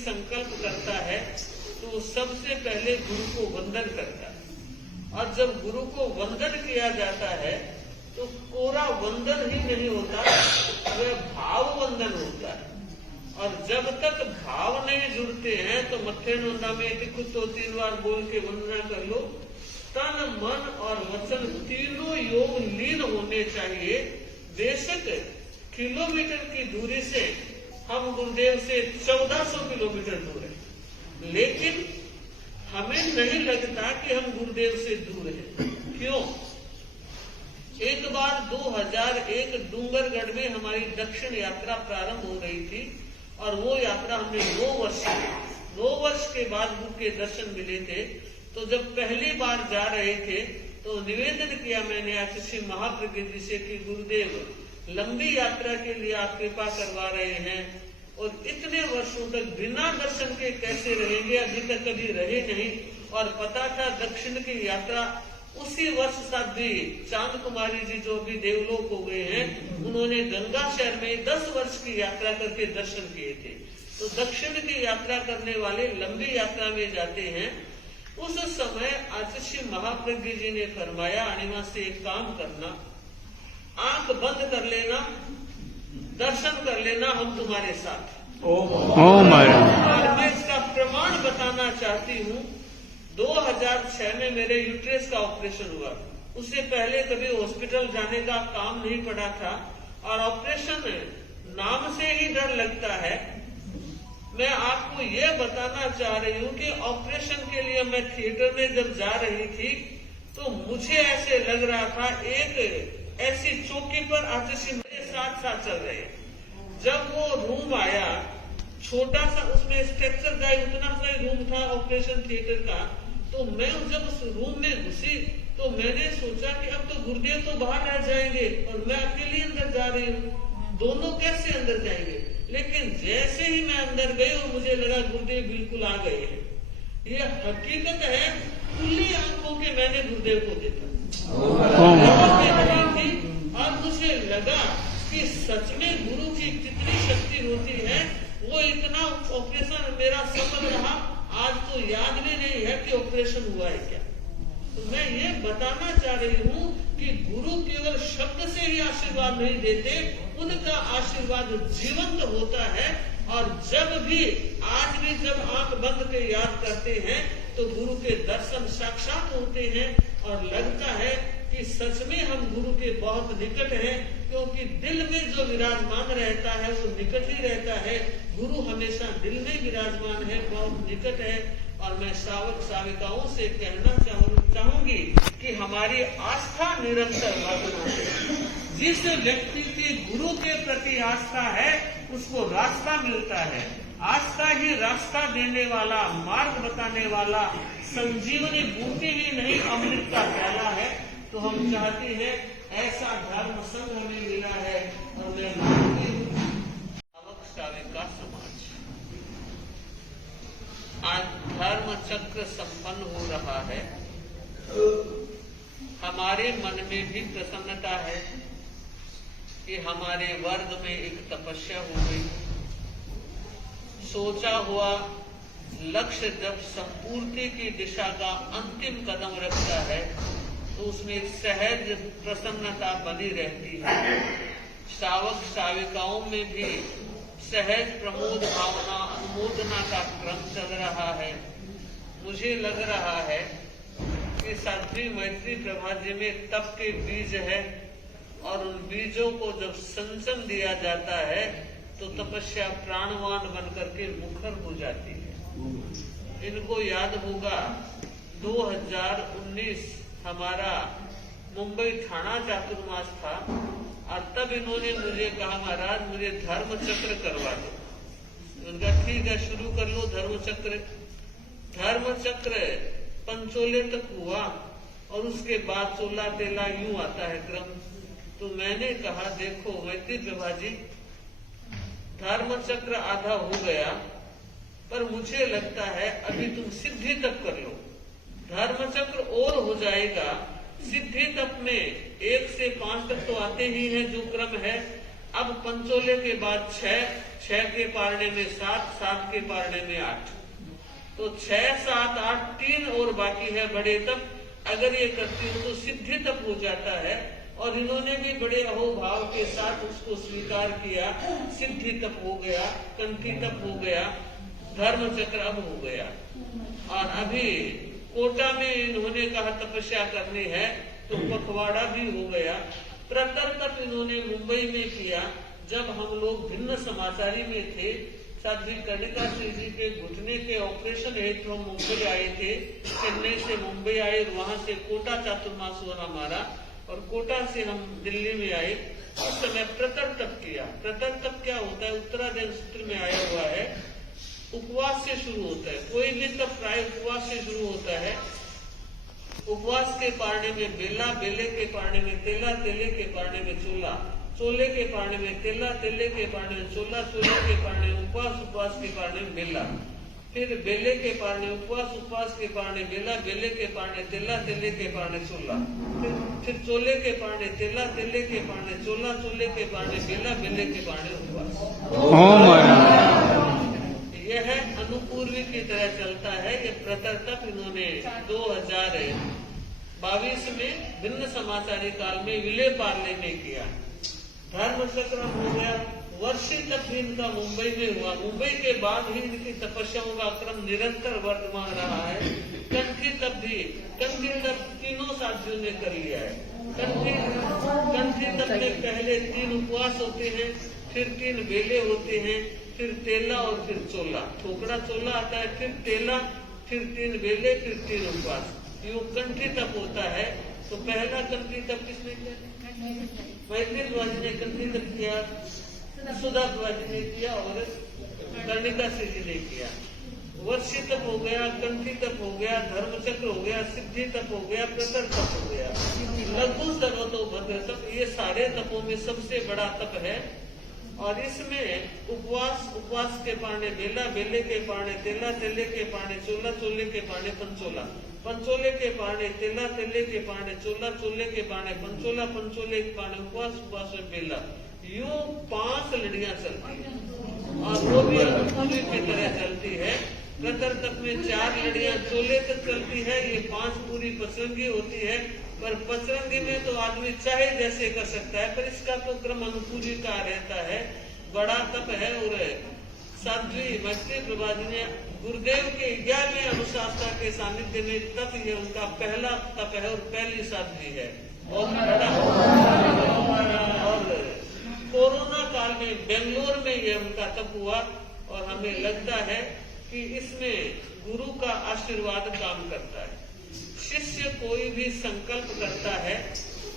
संकल्प करता है तो सबसे पहले गुरु को वंदन करता है। और जब गुरु को वंदन किया जाता है तो कोरा वंदन ही नहीं होता, वह भाव वंदन होता है। और जब तक भाव नहीं जुड़ते हैं तो मत्थे नोंदा में कुछ तो 3 बार बोल के वंदना कर लो। तन मन और वचन तीनों योग लीन होने चाहिए। बेशक किलोमीटर की दूरी से हम गुरुदेव से 1400 किलोमीटर दूर है, लेकिन हमें नहीं लगता कि हम गुरुदेव से दूर हैं। क्यों? एक बार 2001 डूंगरगढ़ में हमारी दक्षिण यात्रा प्रारंभ हो रही थी और वो यात्रा हमने 9 वर्ष के बाद गुरु के दर्शन मिले थे। तो जब पहली बार जा रहे थे तो निवेदन किया मैंने आचार्य महाप्रज्ञ जी से कि गुरुदेव लंबी यात्रा के लिए आप कृपा करवा रहे हैं और इतने वर्षों तक बिना दर्शन के कैसे रहेंगे, अभी तक कभी रहे नहीं। और पता था दक्षिण की यात्रा उसी वर्ष साध्वी चांद कुमारी जी जो भी देवलोक हो गए हैं, उन्होंने गंगा शहर में 10 वर्ष की यात्रा करके दर्शन किए थे। तो दक्षिण की यात्रा करने वाले लंबी यात्रा में जाते हैं। उस समय आचार्य महाप्रज्ञ जी ने फरमाया, अणिमा से एक काम करना, आंख बंद कर लेना, दर्शन कर लेना, हम तुम्हारे साथ। और मैं इसका प्रमाण बताना चाहती हूँ। 2006 में मेरे यूट्रस का ऑपरेशन हुआ। उससे पहले कभी हॉस्पिटल जाने का काम नहीं पड़ा था और ऑपरेशन नाम से ही डर लगता है। मैं आपको ये बताना चाह रही हूँ कि ऑपरेशन के लिए मैं थिएटर में जब जा रही थी तो मुझे ऐसे लग रहा था एक ऐसी चौकी पर आचार्य मेरे साथ साथ चल रहे हैं। जब वो रूम आया, छोटा सा उसमें स्ट्रक्चर जाए उतना सा ही रूम था ऑपरेशन थिएटर का, तो मैं जब उस रूम में घुसी तो मैंने सोचा कि अब तो गुरुदेव तो बाहर रह जाएंगे और मैं अकेली अंदर जा रही हूँ, दोनों कैसे अंदर जाएंगे। लेकिन जैसे ही मैं अंदर गई और मुझे लगा गुरुदेव बिल्कुल आ गए हैं। ये हकीकत है, खुली आंखों के मैंने गुरुदेव को देखा थी और मुझे लगा कि सच में गुरु की कितनी शक्ति होती है। वो इतना ऑपरेशन मेरा सफल रहा, आज तो याद भी नहीं है कि ऑपरेशन हुआ है क्या। तो मैं ये बताना चाह रही हूँ कि गुरु केवल शब्द से ही आशीर्वाद नहीं देते, उनका आशीर्वाद जीवंत होता है। और जब भी आज भी जब आंख बंद के याद करते हैं तो गुरु के दर्शन साक्षात होते हैं और लगता है कि सच में हम गुरु के बहुत निकट हैं, क्योंकि दिल में जो विराजमान रहता है वो निकट ही रहता है। गुरु हमेशा दिल में विराजमान है, बहुत निकट है। और मैं श्रावक श्राविकाओं से कहना चाहूंगी कि हमारी आस्था निरंतर वर्धमान है। जिस व्यक्ति की गुरु के प्रति आस्था है उसको रास्ता मिलता है। आस्था ही रास्ता देने वाला, मार्ग बताने वाला, संजीवनी बूटी ही नहीं अमृत का प्याला है। तो हम चाहते हैं ऐसा धर्म संघ हमें मिला है और मैं मानती हूँ श्रावक श्राविका समाज आज धर्म चक्र संपन्न हो रहा है। हमारे मन में भी प्रसन्नता है कि हमारे वर्ग में एक तपस्या हो गई। सोचा हुआ लक्ष्य जब संपूर्ति की दिशा का अंतिम कदम रखता है तो उसमें एक सहज प्रसन्नता बनी रहती है। श्रावक श्राविकाओं में भी सहज प्रमोद भावना, अनुमोदना का क्रम चल रहा है। मुझे लग रहा है कि साध्वी मैत्री प्रभा जी में तप के बीज है और उन बीजों को जब संचन दिया जाता है तो तपस्या प्राणवान बनकर के मुखर हो जाती है। इनको याद होगा 2019 हमारा मुंबई थाना चातुर्मास था और तब इन्होंने मुझे कहा, महाराज मुझे धर्म चक्र करवा दो। उनका ठीक है, शुरू कर लो धर्म चक्र। धर्म चक्र पंचोले तक हुआ और उसके बाद चोला तेला यूं आता है क्रम। तो मैंने कहा, देखो मैत्री प्रभा जी, धर्म चक्र आधा हो गया पर मुझे लगता है अभी तुम सिद्धि तक कर लो। धर्म चक्र और हो जाएगा। सिद्धि तप में 1 से 5 तक तो आते ही हैं जो क्रम है। अब पंचोले के बाद 6 6 के पारने में 7, 7 के पारने में 8, तो 6, 7, 8 3 और बाकी है बड़े तप। अगर ये करती हूँ तो सिद्धि तप हो जाता है। और इन्होंने भी बड़े अहोभाव के साथ उसको स्वीकार किया। सिद्धि तप हो गया, कंठी तप हो गया, धर्म चक्र अब हो गया। और अभी कोटा में इन्होंने कहा तपस्या करनी है तो पखवाड़ा भी हो गया। प्रतर तप इन्होंने मुंबई में किया। जब हम लोग भिन्न समाचारी में थे, साध्वी कर्णिका श्री जी के घुटने के ऑपरेशन हेतु हम मुंबई आए थे। चेन्नई से मुंबई आए, वहां से कोटा चातुर्मास हुआ हमारा, और कोटा से हम दिल्ली में आए। उस समय प्रतर तप किया। प्रतर तप क्या होता है? उत्तरायण सूत्र में आया हुआ है, उपवास से शुरू होता है। कोई भी तप प्राय उपवास से शुरू होता है। उपवास के पारने में बेला, बेले के पारने में तेला, तेले के पारने में चोला, चोले के पारने में तेला, तेले के पारने में चोला, चोले के पारने में उपवास, उपवास के पारने में बेला, फिर बेले के पारने उपवास, उपवास के पारने बेला, बेले के पारने तेला, तेले के पारने चोला, फिर चोले के पारने तेला, तेले के पारने चोला, चोले के पारने बेला, बेले के पारने उपवास। यह अनुपूर्वी की तरह चलता है। ये प्रतर तप इन्होंने 2022 में भिन्न समाचारी काल में विलय पार्ले में किया। धर्म चक्र हो गया। वर्षी तप भी इनका मुंबई में हुआ। मुंबई के बाद ही इनकी तपस्याओं का क्रम निरंतर वर्तमान रहा है। कंठी तप भी, कंठी तप तीनों साथियों ने कर लिया है। कंठी तप में पहले 3 उपवास होते हैं, फिर 3 बेले होते हैं, फिर तेला और फिर चोला। ठोकरा चोला आता है, फिर तेला, फिर 3 बेले, फिर 3 उपवास। यूं कंठी तप होता है। तो पहला कंठी तप किसने किया? मैत्री ध्वज ने कंठी तप किया, सुधा ध्वज ने किया और कर्णिका श्री जी ने किया। वर्षी तप हो गया, कंठी तप हो गया, धर्म चक्र हो गया, सिद्धि तप हो गया, प्रतर तप हो गया, लघु सर्वतोभद्र तप। ये सारे तपों में सबसे बड़ा तप है। और इसमें उपवास, उपवास के पारने बेला, बेले के पारने तेला, तेले के पारने चोला, चोले के पारने पंचोला, पंचोले के पारने तेला, तेले के पारने चोला, चोले के पारने पंचोला, पंचोले के पारने उपवास, उपवास में बेला। यूं 5 लड़ियां चलती है और वो भी अनुपूर्वी की तरह चलती है। प्रतर तप में 4 लड़ियां चोले तक चलती है। ये 5 पूरी पचरंगी होती है। पर पचरंगी में तो आदमी चाहे जैसे कर सकता है, पर इसका तो क्रम अनुपूर्वी का रहता है। बड़ा तप है। और साध्वी मैत्री प्रभा जी ने गुरुदेव के 11वें अनुशासना के सानिध्य में तप, ये उनका पहला तप है और पहली साध्वी है। और कोरोना काल में बेंगलोर में ये उनका तप हुआ। और हमें लगता है कि इसमें गुरु का आशीर्वाद काम करता है। शिष्य कोई भी संकल्प करता है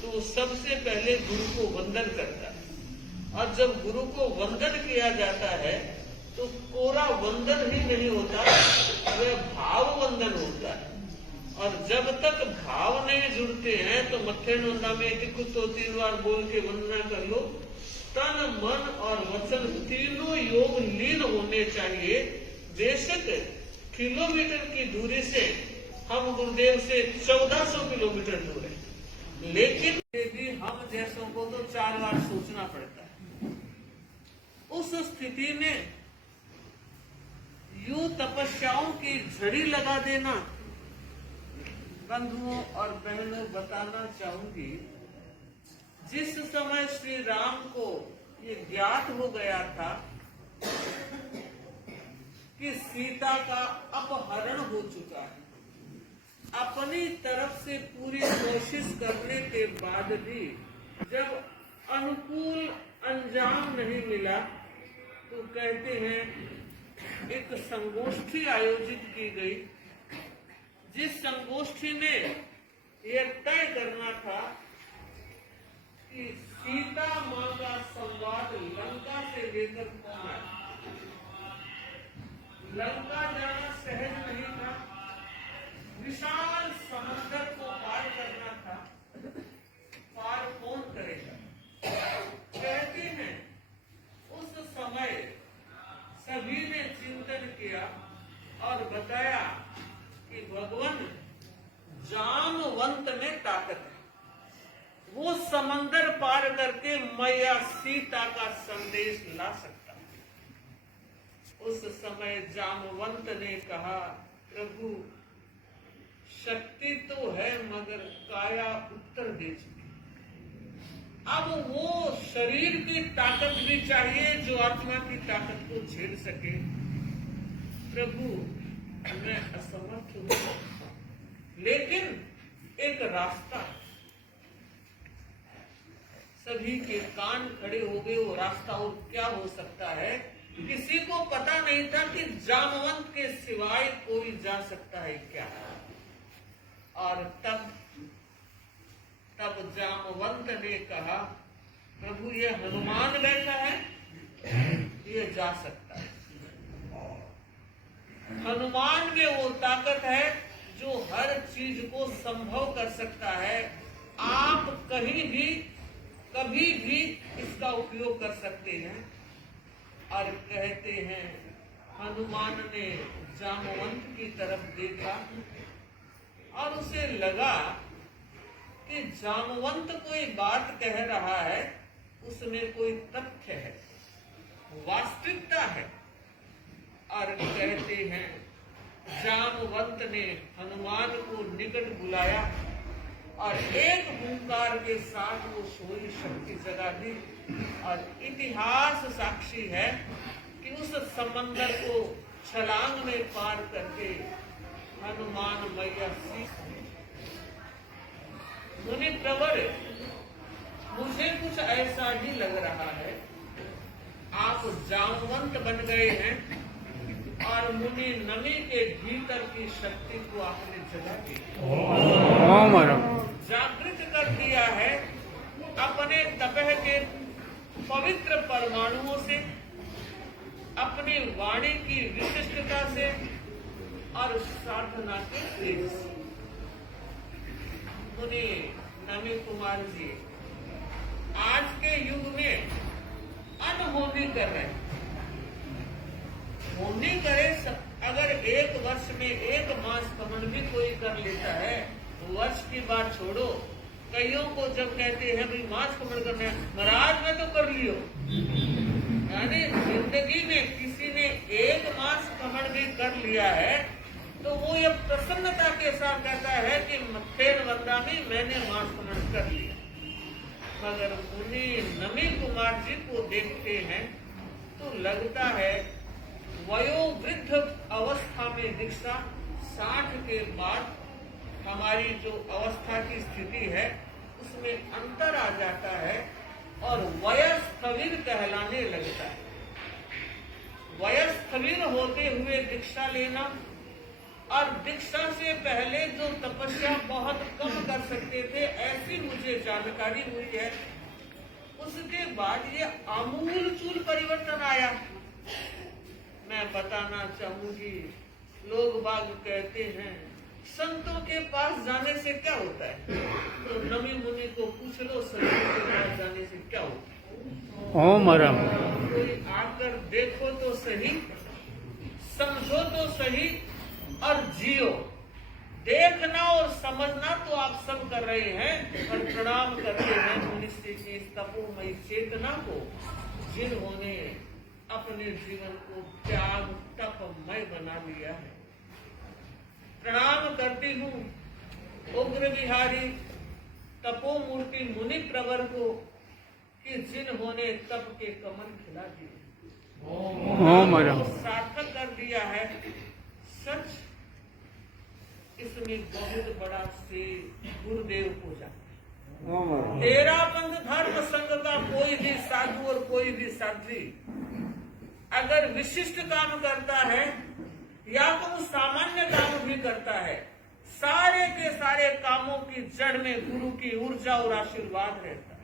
तो सबसे पहले गुरु को वंदन करता है। और जब गुरु को वंदन किया जाता है तो कोरा वंदन ही नहीं होता, वह भाव वंदन होता है। और जब तक भाव नहीं जुड़ते हैं तो मत्थे नोंदा में तो 3 बार बोल के वंदना कर लो। तन, मन और वचन तीनों योग लीन होने चाहिए। बेशक किलोमीटर की दूरी से हम गुरुदेव से 1400 किलोमीटर दूर है, लेकिन भी हम जैसों को तो 4 बार सोचना पड़ता है। उस स्थिति में यूं तपस्याओं की झड़ी लगा देना। बंधुओं और बहनों, बताना चाहूंगी, जिस समय श्री राम को ये ज्ञात हो गया था कि सीता का अपहरण हो चुका है, अपनी तरफ से पूरी कोशिश करने के बाद भी जब अनुकूल अंजाम नहीं मिला तो कहते हैं एक संगोष्ठी आयोजित की गई, जिस संगोष्ठी में यह तय करना था कि सीता मां का संवाद लंका से लेकर कौन है। लंका जाना सहज नहीं था, विशाल समंदर को पार करना था, पार कौन करेगा। कहते हैं उस समय सभी ने चिंतन किया और बताया कि भगवान जामवंत में ताकत है, वो समंदर पार करके मैया सीता का संदेश ला सकता है। उस समय जामवंत ने कहा, प्रभु शक्ति तो है मगर काया उत्तर दे चुकी। अब वो शरीर की ताकत भी चाहिए जो आत्मा की ताकत को झेल सके। प्रभु मैं असमर्थ हूं, लेकिन एक रास्ता है। सभी के कान खड़े हो गए। वो रास्ता और क्या हो सकता है? किसी को पता नहीं था कि जामवंत के सिवाय कोई जा सकता है क्या। और तब जामवंत ने कहा, प्रभु ये हनुमान बैठा है, ये जा सकता है। हनुमान में वो ताकत है जो हर चीज को संभव कर सकता है। आप कहीं भी कभी भी इसका उपयोग कर सकते हैं। और कहते हैं हनुमान ने जामवंत की तरफ देखा और उसे लगा कि जामवंत कोई बात कह रहा है, उसमें कोई तथ्य है, वास्तविकता है। और कहते हैं जामवंत ने हनुमान को निकट बुलाया और एक हुंकार के साथ वो सोई शक्ति जगा दी। और इतिहास साक्षी है कि उस समंदर को छलांग में पार करके हनुमान मैया सीख। मुनि प्रवर, मुझे कुछ ऐसा ही लग रहा है, आप जामवंत बन गए हैं और मुनि नमी के भीतर की शक्ति को आपने जगा दी, जागृत कर दिया है। अपने तपह के पवित्र परमाणुओं से, अपनी वाणी की विशिष्टता से और साधना के तेज से। मुनि नमी कुमार जी आज के युग में अनहोनी कर रहे हैं। होनी करे, अगर एक वर्ष में एक मास कमन भी कोई कर लेता है, वर्ष की बात छोड़ो। कईयों को जब कहते हैं भाई मास कमन करना है, महाराज में तो कर लियो। यानी जिंदगी में किसी ने एक मास कमन भी कर लिया है तो वो ये प्रसन्नता के साथ कहता है कि मत्थेन वंदामी, मैंने मास कमन कर लिया। मगर मुनि नमी कुमार जी को देखते हैं तो लगता है वयोवृद्ध अवस्था में दीक्षा, 60 के बाद हमारी जो अवस्था की स्थिति है उसमें अंतर आ जाता है और वयस्थविर कहलाने लगता है। वयस्थविर होते हुए दीक्षा लेना और दीक्षा से पहले जो तपस्या बहुत कम कर सकते थे, ऐसी मुझे जानकारी हुई है। उसके बाद ये आमूलचूल परिवर्तन आया। मैं बताना चाहूंगी, लोग बाग कहते हैं संतों के पास जाने से क्या होता है, तो नमी मुनि को पूछ लो संतों के पास जाने से क्या होता है। कोई आकर देखो तो सही, समझो तो सही और जियो। देखना और समझना तो आप सब कर रहे हैं, और प्रणाम करते हैं मनुष्य की तपोमयी चेतना को, जिन्होंने अपने जीवन को त्याग तपमय बना लिया है। प्रणाम करती हूँ उग्र विहारी तपोमूर्ति मुनि प्रवर को कि जिन्होंने तप के कमल खिला दिए, सार्थक कर दिया है। सच इसमें बहुत बड़ा से गुरुदेव को जाता। तेरा पंथ धर्म संघ का कोई भी साधु और कोई भी साध्वी अगर विशिष्ट काम करता है या तो सामान्य काम भी करता है, सारे के सारे कामों की जड़ में गुरु की ऊर्जा और आशीर्वाद रहता है।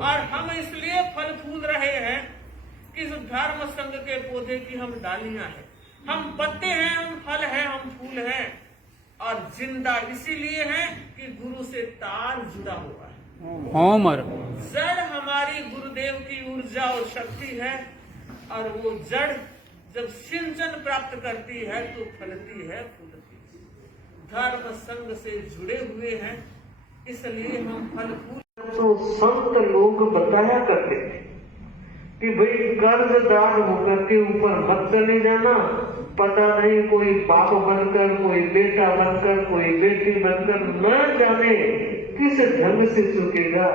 और हम इसलिए फल फूल रहे हैं कि इस धर्म संघ के पौधे की हम डालियां हैं, हम पत्ते हैं, हम फल हैं, हम फूल हैं, और जिंदा इसीलिए हैं कि गुरु से तार जुड़ा हुआ है। जड़ हमारी गुरुदेव की ऊर्जा और शक्ति है, और वो जड़ जब सिंचन प्राप्त करती है तो फलती है, फूलती है। धर्म संघ से जुड़े हुए हैं, इसलिए हम फल फूल। तो संत लोग बताया करते थे कि भाई कर्जदार होकर के ऊपर मत चले जाना, पता नहीं कोई बाप बनकर, कोई बेटा बनकर, कोई बेटी बनकर न जाने किस ढंग से चुकेगा।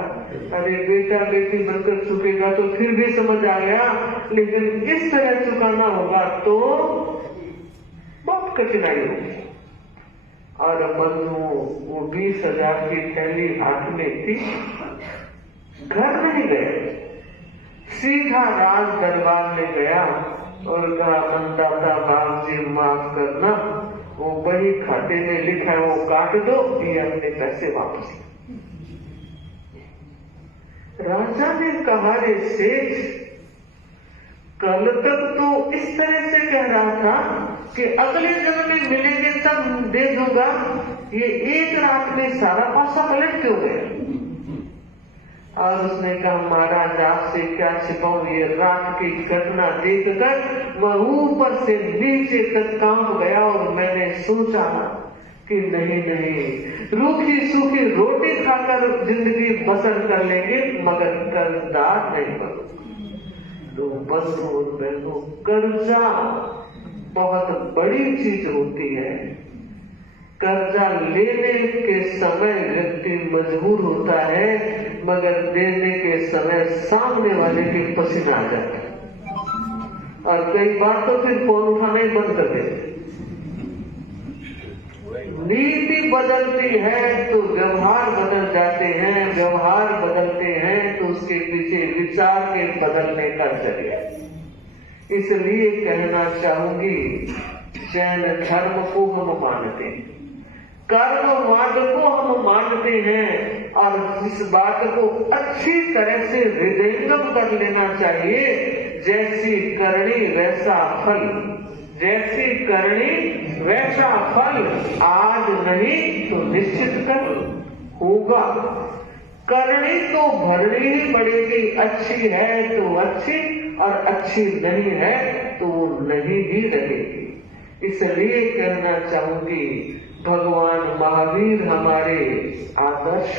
अरे बेटा बेटी बनकर चुकेगा तो फिर भी समझ आ गया, लेकिन इस तरह चुकाना होगा तो बहुत कठिनाई होगी। और बंधु वो 20,000 की थैली हाथ में थी, घर नहीं गए, सीधा राज दरबार में गया और कहा मनदाता बाप जी माफ करना, वो बही खाते में लिखा है वो काट दो, ये अपने पैसे वापस। राजा ने कहा रे सेठ, कल तक तो इस तरह से कह रहा था कि अगले जन्म में मिलेंगे तब दे दूंगा, ये एक रात में सारा पासा पलट क्यों गया? और उसने कहा महाराज आपसे क्या छिपाऊं, ये रात की घटना देखकर वह ऊपर से नीचे तक कांप गया और मैंने सोचा कि नहीं रूखी सूखी रोटी खाकर जिंदगी बसर कर लेंगे मगर कर्जदार नहीं बनो। तो बंधु और बहनों, कर्जा बहुत बड़ी चीज होती है। कर्जा लेने के समय व्यक्ति मजबूर होता है, मगर देने के समय सामने वाले के पसीना आ जाता है और कई बार तो फिर फोन उठाना ही बंद कर देते। नीति बदलती है तो व्यवहार बदल जाते हैं, व्यवहार बदलते हैं तो उसके पीछे विचार के बदलने का जरिया। इसलिए कहना चाहूंगी, जैन धर्म को हम मानते हैं, कर्मवाद को हम मानते हैं और इस बात को अच्छी तरह से हृदयंगम कर लेना चाहिए, जैसी करनी वैसा फल, जैसी करनी वैसा फल, आज नहीं तो निश्चित कर होगा। करनी तो भरनी ही पड़ेगी, अच्छी है तो अच्छी और अच्छी नहीं है तो नहीं भी रहेगी। इसलिए कहना चाहूंगी, भगवान महावीर हमारे आदर्श,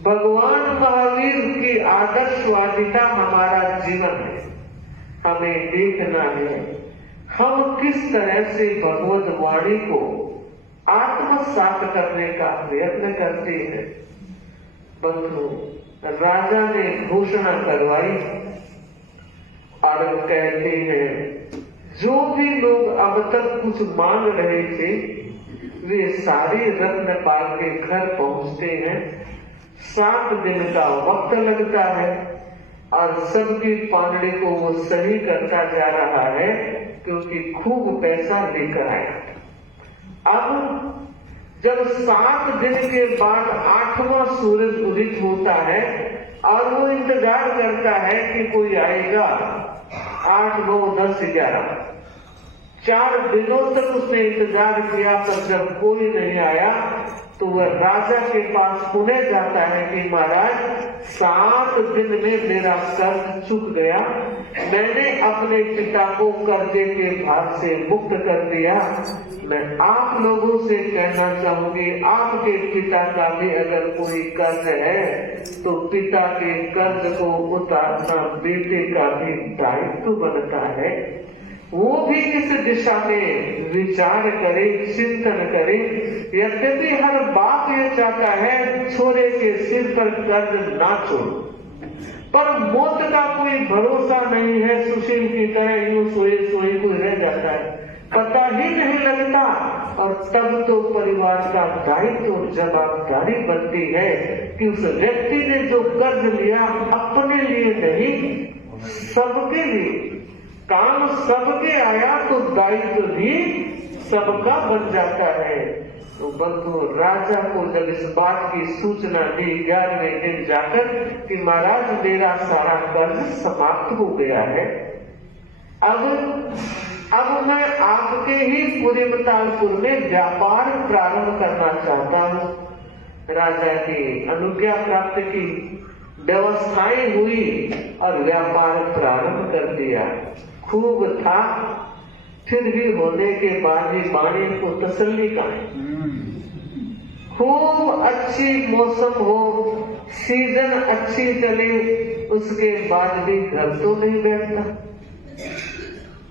भगवान महावीर की आदर्शवादिता हमारा जीवन है। हमें देखना है हम किस तरह से भगवत वाणी को आत्मसात करने का प्रयत्न करते हैं। बंधु, राजा ने घोषणा करवाई और कहते हैं, जो भी लोग अब तक कुछ मांग रहे थे वे सारे रत्न पाल के घर पहुंचते हैं। 7 दिन का वक्त लगता है और सबकी पांगड़ी को वो सही करता जा रहा है, क्योंकि खूब पैसा लेकर आया। अब जब 7 दिन के बाद 8वां सूरज उदित होता है और वो इंतजार करता है कि कोई आएगा, 8, 9, 10, 11 4 दिनों तक उसने इंतजार किया, पर जब कोई नहीं आया तो वह राजा के पास पुनः जाता है कि महाराज 7 दिन में मेरा कर्ज चुक गया, मैंने अपने पिता को कर्जे के भार से मुक्त कर दिया। मैं आप लोगों से कहना चाहूंगी, आपके पिता का भी अगर कोई कर्ज है तो पिता के कर्ज को उतारना बेटे का भी दायित्व बनता है। वो भी इस दिशा में विचार करे, चिंतन करे। यद्यपि हर बाप ये चाहता है छोरे के सिर पर कर्ज ना छोड़ो, पर मौत का कोई भरोसा नहीं है। सुशील की तरह यूं सोए सोए कोई रह जाता है, पता ही नहीं लगता। और तब तो परिवार का दायित्व और जवाबदारी बनती है कि उस व्यक्ति ने जो कर्ज लिया अपने लिए नहीं, सबके लिए, काम सबके आया तो दायित्व भी सबका बन जाता है। तो बंधु, राजा को जब इस बात की सूचना दी 11वें दिन जाकर कि महाराज मेरा सारा कर्ज समाप्त हो गया है, अब मैं आपके ही पुरीमतालपुर में व्यापार प्रारंभ करना चाहता हूँ। राजा की अनुज्ञा प्राप्त की, व्यवस्थाएं हुई और व्यापार प्रारंभ कर दिया। खूब था, फिर भी होने के बाद ही वाणी को तसल्ली का खूब अच्छी मौसम हो, सीजन अच्छी चले, उसके बाद भी घर तो नहीं बैठता।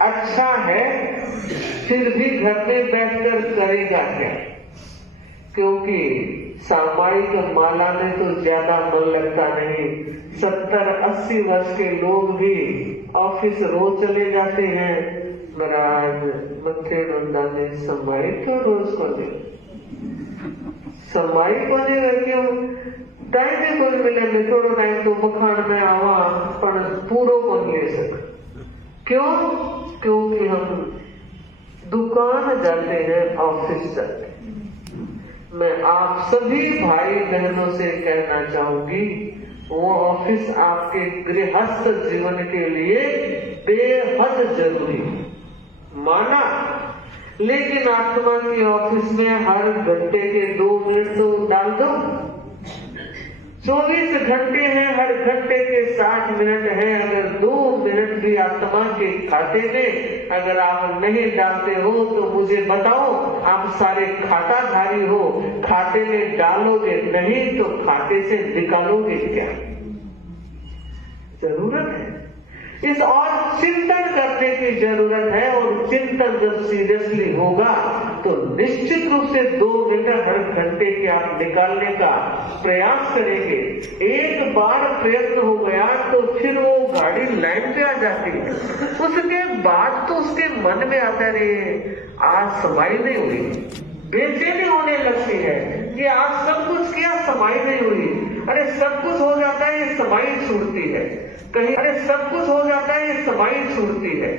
अच्छा है, फिर भी घर में बैठकर करेगा क्या? क्योंकि सामायिक माला में तो ज्यादा मन लगता नहीं। 70-80 वर्ष के लोग भी ऑफिस रोज चले जाते हैं। महाराज मथे डंडा में समाई तो रोज को समाई कोने क्यों टाइम भी कोई मिले में थोड़ा टाइम तो मखान में आवा पर पूरो को ले सक। क्यों? क्योंकि हम दुकान जाते हैं, ऑफिस जाते हैं। मैं आप सभी भाई बहनों से कहना चाहूंगी, वो ऑफिस आपके गृहस्थ जीवन के लिए बेहद जरूरी माना, लेकिन आत्मा की ऑफिस में हर घंटे के 2 मिनट तो डाल दो। 24 घंटे हैं, हर घंटे के 60 मिनट हैं। अगर 2 मिनट भी आत्मा के खाते में अगर आप नहीं डालते हो तो मुझे बताओ, आप सारे खाताधारी हो, खाते में डालोगे नहीं तो खाते से निकालोगे क्या? जरूरत है इस और चिंतन करने की जरूरत है। और चिंतन जब सीरियसली होगा तो निश्चित रूप से 2 मिनट हर घंटे के आप निकालने का प्रयास करेंगे। एक बार प्रयत्न हो गया तो फिर वो गाड़ी लाइन पे आ जाती है। उसके बाद तो उसके मन में आता रहे, आज समाई नहीं हुई, बेचैनी होने लगती है कि आज सब कुछ किया, समाई नहीं हुई। अरे सब कुछ हो जाता है, ये समाई छूटती है कहीं। अरे सब कुछ हो जाता है, ये समाई छूटती है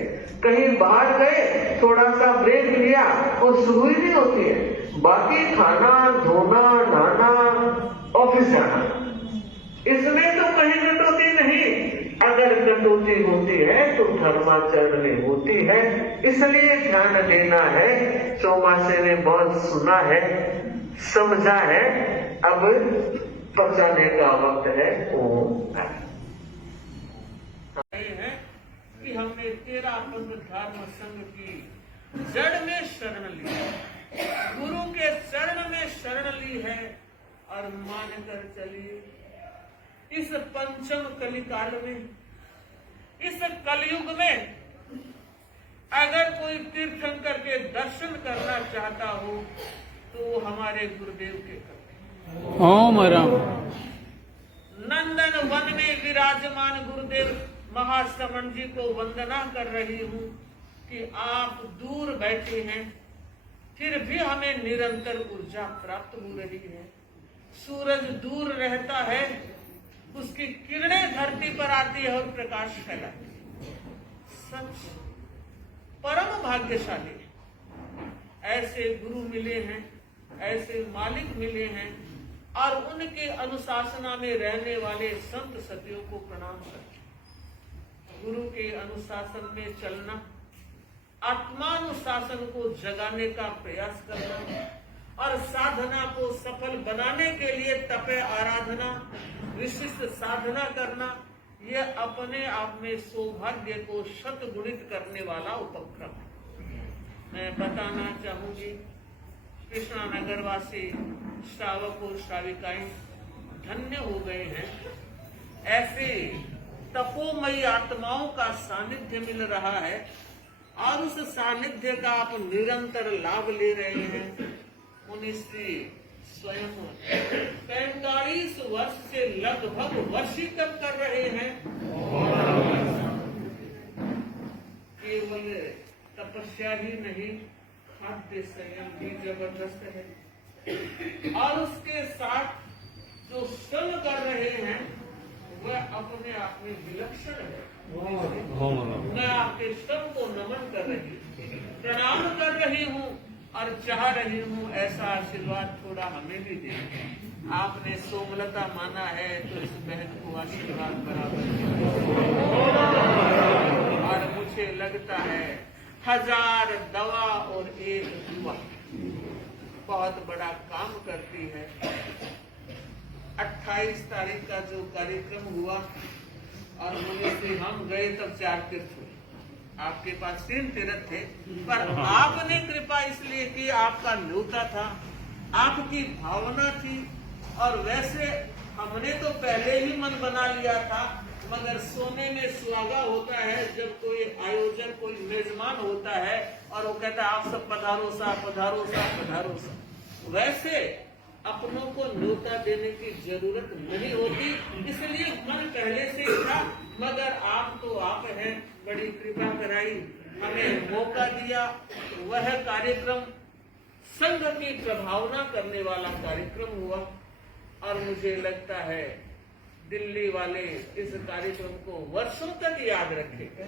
कहीं। बाहर गए, थोड़ा सा ब्रेक लिया और शुरू ही नहीं होती है। बाकी खाना, धोना, नहाना, ऑफिस जाना, इसमें तो कहीं कटौती नहीं। अगर कटौती होती है तो धर्माचरण में होती है। इसलिए ध्यान देना है। चौमासे ने बहुत सुना है, समझा है, अब पहुंचाने का वक्त है। कि हमने तेरा पंथ धर्म संघ की जड़ में शरण ली, गुरु के चरण में शरण ली है और मानकर चलिए इस पंचम कलिकाल में, इस कलयुग में अगर कोई तीर्थंकर के दर्शन करना चाहता हो तो वो हमारे गुरुदेव के करते। ओम राम। नंदन वन में विराजमान गुरुदेव महाश्रवण जी को वंदना कर रही हूँ कि आप दूर बैठे हैं, फिर भी हमें निरंतर ऊर्जा प्राप्त हो रही है। सूरज दूर रहता है, उसकी किरणें धरती पर आती है और प्रकाश फैलाती है। सच परम भाग्यशाली ऐसे गुरु मिले हैं, ऐसे मालिक मिले हैं और उनके अनुशासना में रहने वाले संत सतियों को प्रणाम करते। गुरु के अनुशासन में चलना, आत्मानुशासन को जगाने का प्रयास करना और साधना को सफल बनाने के लिए तपे आराधना, विशिष्ट साधना करना, यह अपने आप में सौभाग्य को शतगुणित करने वाला उपक्रम है। मैं बताना चाहूंगी, कृष्णा नगर वासी श्रावक और श्राविकाएं धन्य हो गए हैं। ऐसे तपोमयी आत्माओं का सानिध्य मिल रहा है और उस सानिध्य का आप निरंतर लाभ ले रहे हैं। मुनिश्री स्वयं 45 वर्ष से लगभग वशीकरण कर रहे हैं। केवल तपस्या ही नहीं, खाद्य संयम भी जबरदस्त है और उसके साथ जो श्रम कर रहे हैं वह अपने आप में विलक्षण है। मैं आपके श्रम को नमन कर रही हूँ, प्रणाम कर रही हूँ और चाह रही हूँ ऐसा आशीर्वाद थोड़ा हमें भी दे। आपने सोमलता माना है तो इस बहन को आशीर्वाद बराबर और मुझे लगता है 1000 दवा और 1 दुआ बहुत बड़ा काम करती है। 28 तारीख का जो कार्यक्रम हुआ और मुझे से हम गए तब 4 तीर्थ हुए। आपके पास 3 तीर्थ थे, पर आपने कृपा इसलिए की, आपका न्योता था, आपकी भावना थी और वैसे हमने तो पहले ही मन बना लिया था मगर सोने में सुहागा होता है जब कोई आयोजक, कोई मेजमान होता है और वो कहता है आप सब पधारो सा, पधारो सा, पधारो सा। वैसे अपनों को न्योता देने की जरूरत नहीं होती, इसलिए मन पहले से ही था। मगर आप तो आप हैं, बड़ी कृपा कराई, हमें मौका दिया। वह कार्यक्रम संघ की प्रभावना करने वाला कार्यक्रम हुआ और मुझे लगता है दिल्ली वाले इस कार्यक्रम को वर्षों तक याद रखेंगे।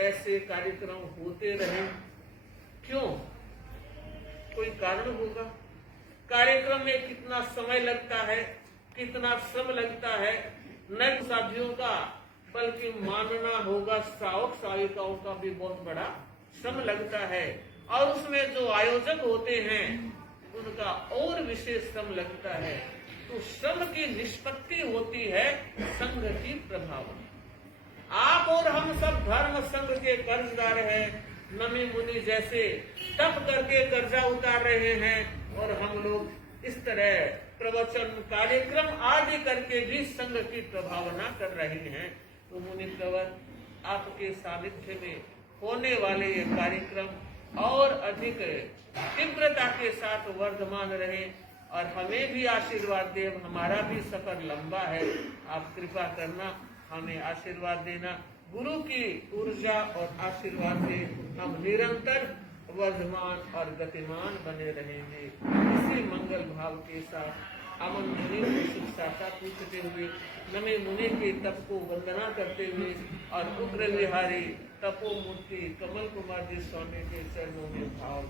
ऐसे कार्यक्रम होते रहे। क्यों? कोई कारण होगा। कार्यक्रम में कितना समय लगता है, कितना श्रम लगता है, न साथियों का बल्कि मानना होगा श्रावक श्राविकाओं का भी बहुत बड़ा श्रम लगता है। और उसमें जो आयोजक होते हैं उनका और विशेष श्रम लगता है। तो श्रम की निष्पत्ति होती है संघ की प्रभावना। आप और हम सब धर्म संघ के कर्जदार हैं। नमी मुनि जैसे तप करके कर्जा उतार रहे हैं और हम लोग इस तरह प्रवचन, कार्यक्रम आदि करके भी संघ की प्रभावना कर रहे हैं। तो मुनि प्रवर, आपके सानिध्य में होने वाले ये कार्यक्रम और अधिक तीव्रता के साथ वर्धमान रहे और हमें भी आशीर्वाद दे। हमारा भी सफर लंबा है, आप कृपा करना, हमें आशीर्वाद देना। गुरु की ऊर्जा और आशीर्वाद से हम निरंतर वर्धमान और गतिमान बने रहेंगे। इसी मंगल भाव के साथ अमन मुनि की शिक्षा पूछते हुए, नमे मुनि के तप को वंदना करते हुए और उग्र विहारी तपो मूर्ति कमल कुमार जी स्वामी के चरणों में भाव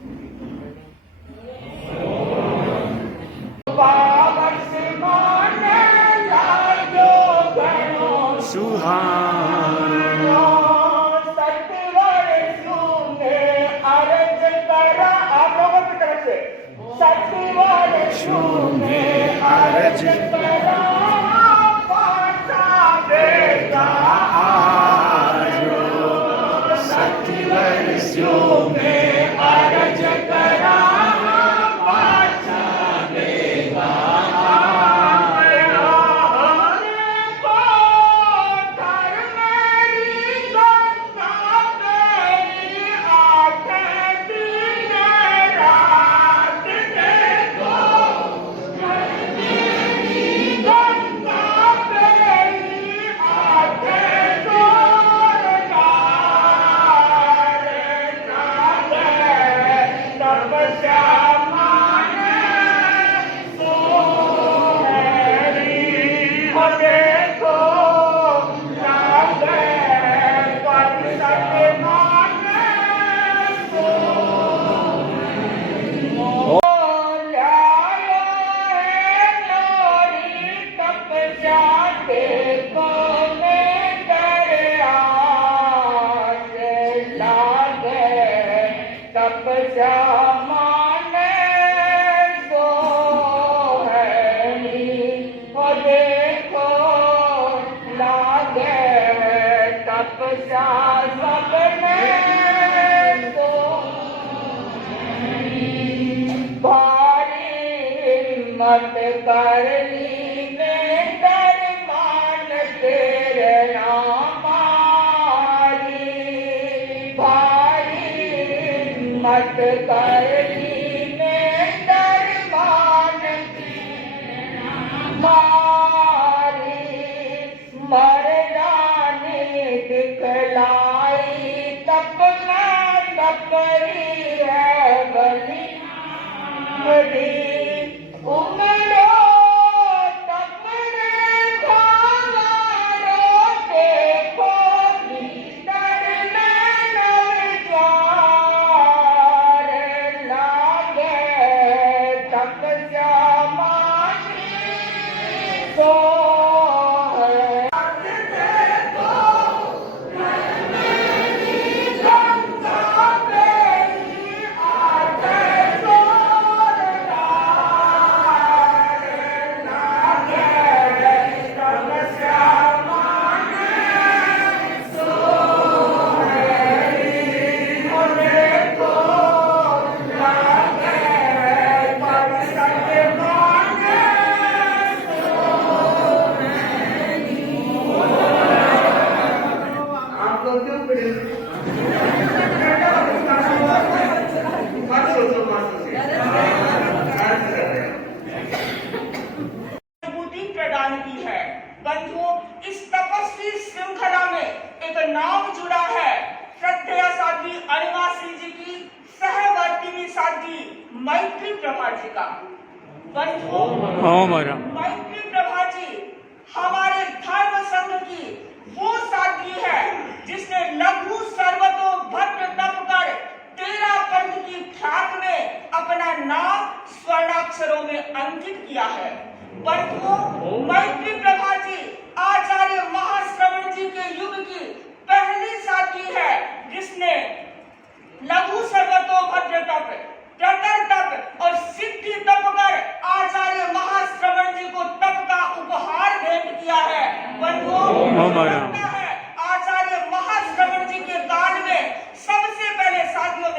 मत कर लीने दरमान तेरे नामारी भारी मत कर लीने दरमान तेरे नामारी मरदानी दिखलाई तप में तपरी है बली बड़ी उमरो तपरे धारो देखो भीतर में नवचार लागे तपस्या मानी सो मैत्री प्रभा जी का। बंधुओं, मैत्री प्रभा जी हमारे धर्म संघ की वो साध्वी है जिसने लघु सर्वतो भद्र तप कर 13 पंथ की ख्यात में अपना नाम स्वर्णाक्षरों में अंकित किया है। बंधुओं, मैत्री प्रभा जी आचार्य महाश्रवण जी के युग की पहली साध्वी है जिसने लघु सर्वतो भद्र तप, प्रतर तप और सिद्धि तप कर आचार्य महाश्रवण जी को तप का उपहार भेंट किया है। बंधुओं, लगता है आचार्य महाश्रवण जी के काल में सबसे पहले साधियों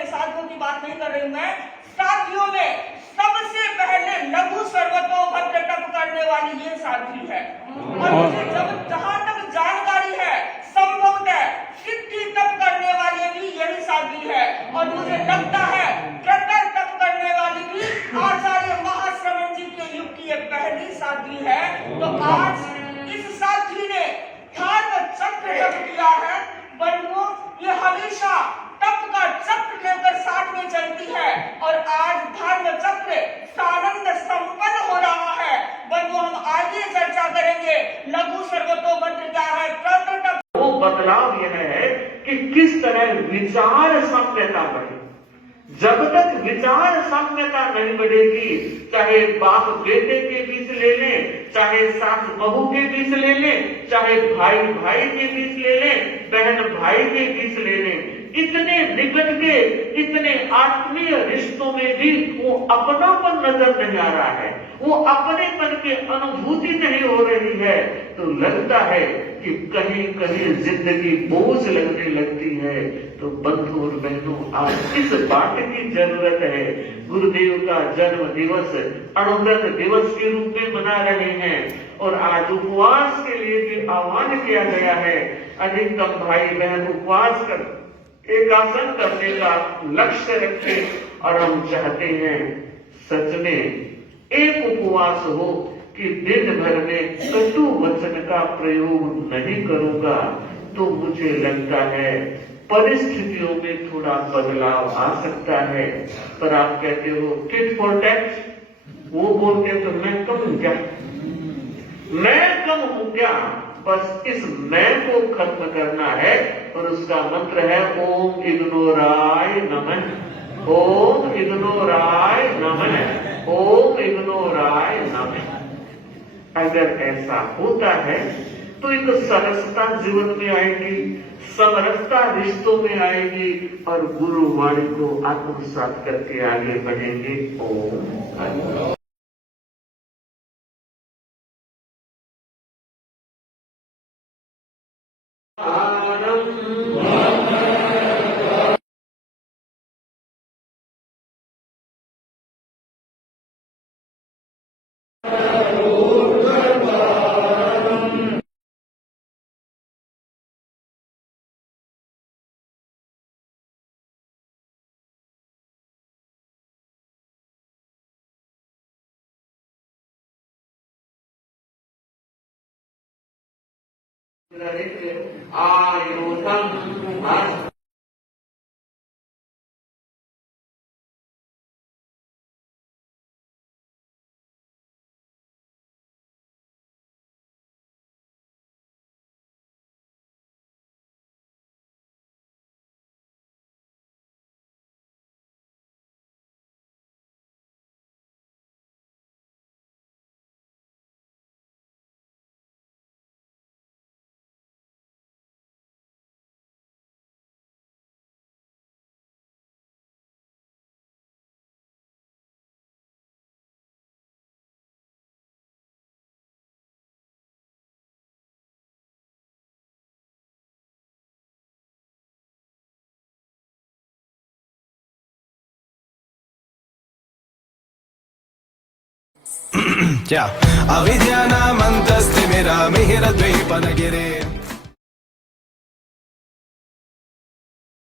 की बात नहीं कर रही मैं, साधियों में सबसे पहले लघु सर्वतो भद्र तप करने वाली ये साध्वी है। और मुझे जहां तक जानकारी है संभवतः सिद्धि तप करने वाले भी यही साध्वी है और मुझे लगता है प्रतर तप करने वाली भी आचार्य महाश्रवण जी के युग की ये पहली साध्वी है। तो आज इस साध्वी ने धर्म चक्र जप किया है। बंधुओं, ये हमेशा तप का चक्र लेकर साथ में चलती है और आज धर्म चक्र सानंद संपन्न हो रहा है। बंधुओं, हम आगे चर्चा करेंगे लघु सर्वतो भद्र क्या है, प्रतर तप। वो बदलाव यह है कि किस तरह विचार साम्यता बढ़े। जब तक विचार साम्यता नहीं बढ़ेगी, चाहे बाप बेटे के बीच ले लें, चाहे सास बहू के बीच ले लें, चाहे भाई भाई के बीच ले लें, बहन भाई के बीच ले लें, इतने निकट के, इतने आत्मीय रिश्तों में भी वो अपनापन नजर नहीं आ रहा है, वो अपनेपन की अनुभूति नहीं हो रही है, तो लगता है कि कहीं कहीं जिंदगी बोझ लगने लगती है। तो बंधु और बहनों, आज इस बात की जरूरत है। गुरुदेव का जन्म दिवस अणुव्रत दिवस के रूप में मना रहे हैं और आज उपवास के लिए भी आह्वान किया गया है। अधिकतम भाई बहन उपवास कर एकासन करने का लक्ष्य रखें और हम चाहते हैं सच में एक उपवास हो कि दिन भर में कटु वचन का प्रयोग नहीं करूंगा। तो मुझे लगता है परिस्थितियों में थोड़ा बदलाव आ सकता है। पर आप कहते हो टिट फॉर टैट, वो बोलते हैं तो मैं कम हूं क्या, मैं कम हूं क्या, बस इस मैं को खत्म करना है। और उसका मंत्र है ओम इग्नोराय नमः, ओम इग्नोराय नमः, ओम इग्नोराय नमः। अगर ऐसा होता है तो एक सरसता जीवन में आएगी, समरसता रिश्तों में आएगी और गुरुवाणी को आत्मसात करके आगे बढ़ेंगे। ओम आयुधम अविद्यानामन्तस्तिमिरमिहिरद्वीपनगिरे